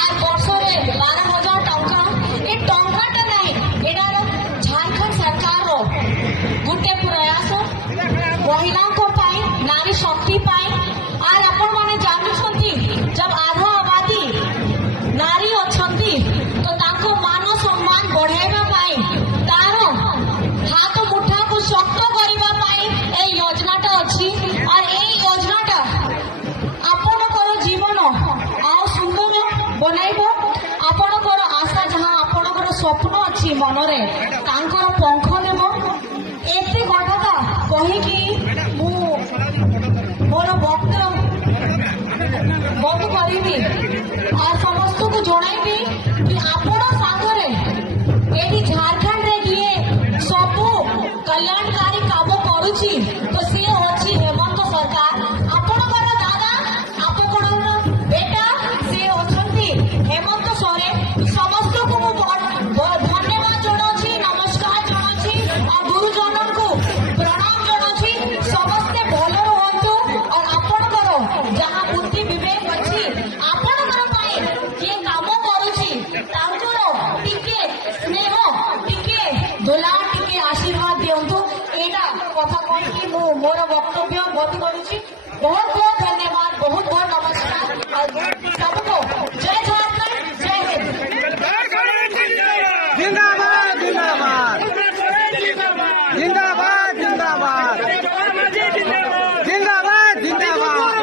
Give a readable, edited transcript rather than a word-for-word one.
আর বছরে 12,000 টঙ্কা ଏ ଟଙ୍କାଟା ନାହିଁ ଏଟାର ଝାରଖଣ୍ଡ ସରକାରର ଗୋଟେ ପ୍ରୟାସ ମହିଳାଙ୍କ ପାଇଁ ନାରୀ ଶକ୍ତି ପାଇଁ। আর ଆପଣମାନେ ଜାଣୁଛନ୍ତି जब आधा आबादी नारी ଅଛନ୍ତି ତ ତାଙ୍କ ମାନ ସମ୍ମାନ ବଢାଇବା ପାଇଁ ତାର ହାତ ମୁଠାକୁ ଶକ୍ତ କରିବା ପାଇଁ এই ଯୋଜନାଟା ଅଛି। আর এই ଯୋଜନାଟା ଆପଣଙ୍କର ଜୀବନ ଆଉ ସୁନ୍ଦର ବନାଇବ। ଆପଣଙ୍କର ଆଶା ଯାହା ଆପଣଙ୍କର ସ୍ୱପ୍ନ ଅଛି ମନରେ ତାଙ୍କର ପଙ୍ଖ ଦେବ। ଏତେ କଥା କହିକି ମୁଁ ମୋର ବକ୍ତବ୍ୟ ବନ୍ଦ କରିବି আর ସମସ୍ତଙ୍କୁ ଜଣାଇବି କି ଆପଣ ସାଙ୍ଗରେ ଏଠି ଝାରଖଣ୍ଡରେ କିଏ ସବୁ କଲ୍ୟାଣକାରୀ କାମ କରୁଛି ତ ସିଏ ଅଛି ହେମନ୍ତ ସରକାର। ଆପଣଙ୍କର ଦାଦା ଆପଣଙ୍କର ବେଟା ସିଏ ଅଛନ୍ତି ହେମନ୍ତ ସୋରେନ। ସମସ୍ତଙ୍କୁ ମୁଁ ଧନ୍ୟବାଦ ଜଣାଉଛି, ନମସ୍କାର ଜଣାଉଛି ଆଉ ଗୁରୁଜନଙ୍କୁ ପ୍ରଣାମ ଜଣାଉଛି। ସମସ୍ତେ ଭଲ ରୁହନ୍ତୁ ଆଉ ଆପଣଙ୍କର ଯାହା ବୁଦ୍ଧି ବିବେକ ଅଛି ଆପଣଙ୍କର ପାଇଁ କିଏ କାମ କରୁଛି ତାଙ୍କର ଟିକେ ସ୍ନେହ ଟିକେ ଦୁଲା ଟିକେ ଆଶୀର୍ବାଦ ଦିଅନ୍ତୁ। ଏଇଟା କଥା କହିକି ମୁଁ ମୋର ବକ୍ତବ୍ୟ ବନ୍ଦ କରୁଛି। ବହୁତ ବହୁତ ଧନ୍ୟବାଦ, ବହୁତ ବହୁତ ନମସ୍କାର ଆଉ ସବୁକୁ ଜୟ ଝାରଖଣ୍ଡ, ଜୟ ହିନ୍ଦ। जिंदाबाद जिंदाबाद जिंदाबाद जिंदाबाद जिंदाबाद जिंदाबाद।